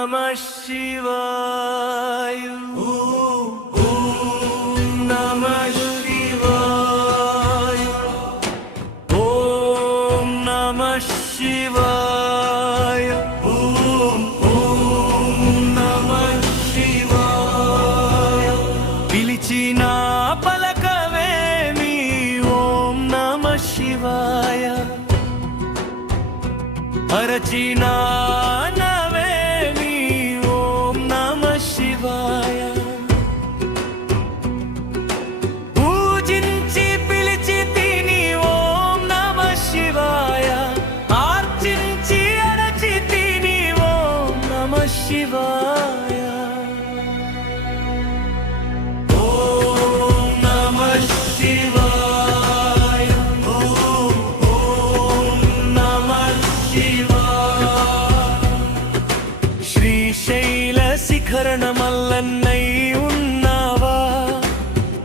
नमः शिवाय ॐ नमः शिवाय ॐ नमः शिवाय ॐ नमः शिवाय पिलिचिना पलकवेमी ॐ नमः शिवाय अरचिना शिवाय ॐ नमः शिवाय ॐ नमः शिवाय श्रीशैल शिखरणमल्लन्नै उन्नावा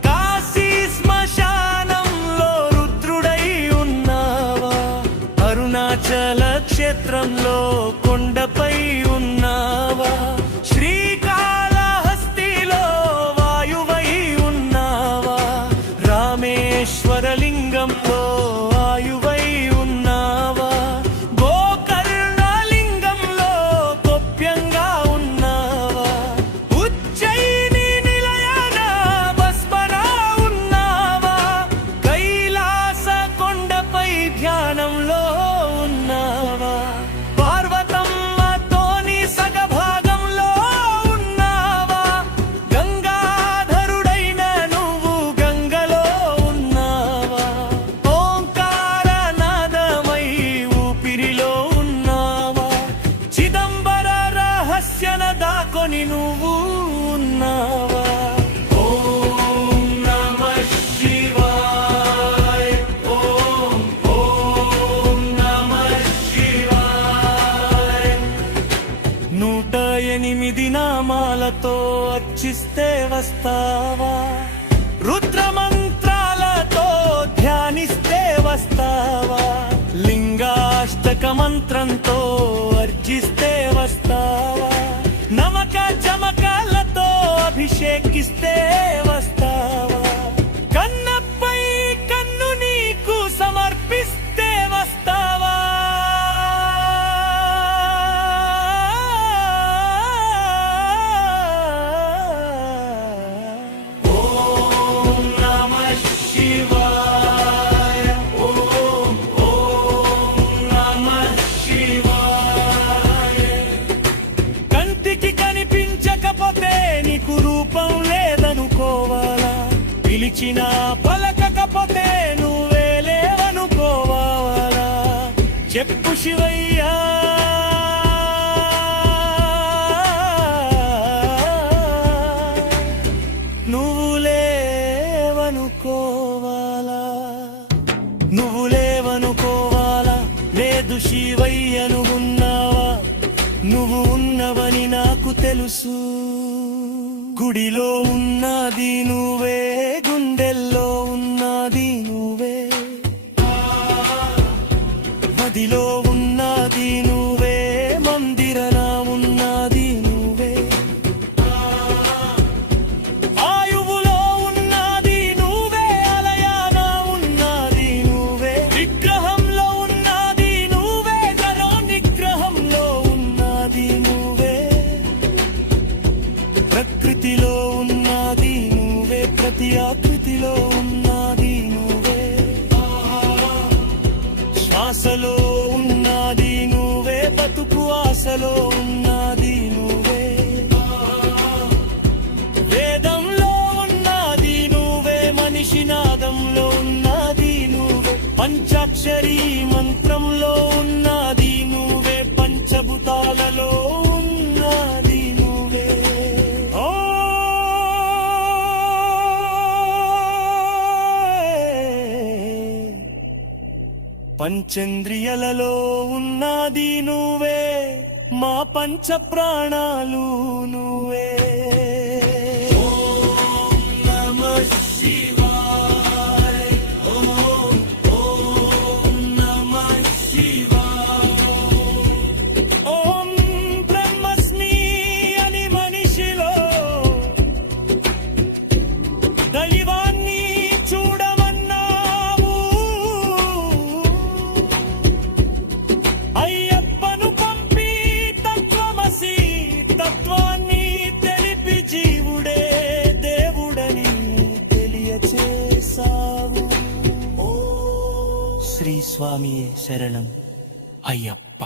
काशी श्मशानंलो रुद्रुडै उन्नावा अरुणाचल क्षेत्రంలో కొండపై ఉన్నావా శ్రీకాళహస్తిలో వాయువై ఉన్నావా రామేశ్వరలింగంలో ఆయువై ఉన్నావా గోకర్ణలింగంలో గోప్యంగా ఉన్నావా ఉజ్జయిని నిలయన భస్మనా ఉన్నావా కైలాస కొండపై ధ్యానంలో ఉన్నావా పార్వతమ్మతోని సగభాగంలో ఉన్నావా గంగాధరుడైన నువ్వు గంగలో ఉన్నావా ఓంకారనాదమై ఊపిరిలో ఉన్నావా చిదంబర రహస్యన దాకొని నువ్వు ఉన్నావా ఎనిమిది నామాలతో అర్చిస్తే వస్తావా రుద్రమంత్రాలతో ధ్యానిస్తే వస్తావా లింగాష్టక మంత్రంతో అర్జిస్తే వస్తావా నమక చమకాలతో అభిషేకిస్తే వస్తావా కన్నపై కన్ను నీకు సమర్పిస్తే వస్తావా పిలిచిన పలకకపోతే నువ్వే లేవనుకోవాలా చెప్పు శివయ్యా నువ్వు లేవనుకోవాలా నువ్వు లేవనుకోవాలా లేదు శివయ్యను ఉన్నావా నువ్వు ఉన్నవని నాకు తెలుసు గుడిలో ఉన్నది నువ్వే గుండెల్లో ఉన్నది నువ్వే మదిలో ఉన్నది నువ్వే మందిరన ఉన్నది నువ్వే ఆయువులో ఉన్నది నువ్వే అలయాన ఉన్నది నువ్వే విగ్రహంలో ఉన్నది నువ్వే గరో నిగ్రహంలో ఉన్నది నువ్వే ప్రకృతిలో ఉన్నది నువ్వే ప్రతి ఆకృతిలో ఉన్నది నువ్వే శ్వాసలో ఉన్నది నువ్వే బతుకు ఆశలో ఉన్నది నువ్వే వేదంలో ఉన్నది నువ్వే మనిషి నాదంలో ఉన్నది నువ్వే పంచాక్షరీ మంత్రంలో ఉన్నది నువ్వే పంచభూతాలలో ఉన్నది నువ్వే పంచేంద్రియలలో ఉన్నది నువ్వే మా పంచ ప్రాణాలు నువ్వే ఓం నమః శివాయ ఓం నమః శివాయ ఓం బ్రహ్మస్మి శ్రీ స్వామియే శరణం అయ్యప్ప.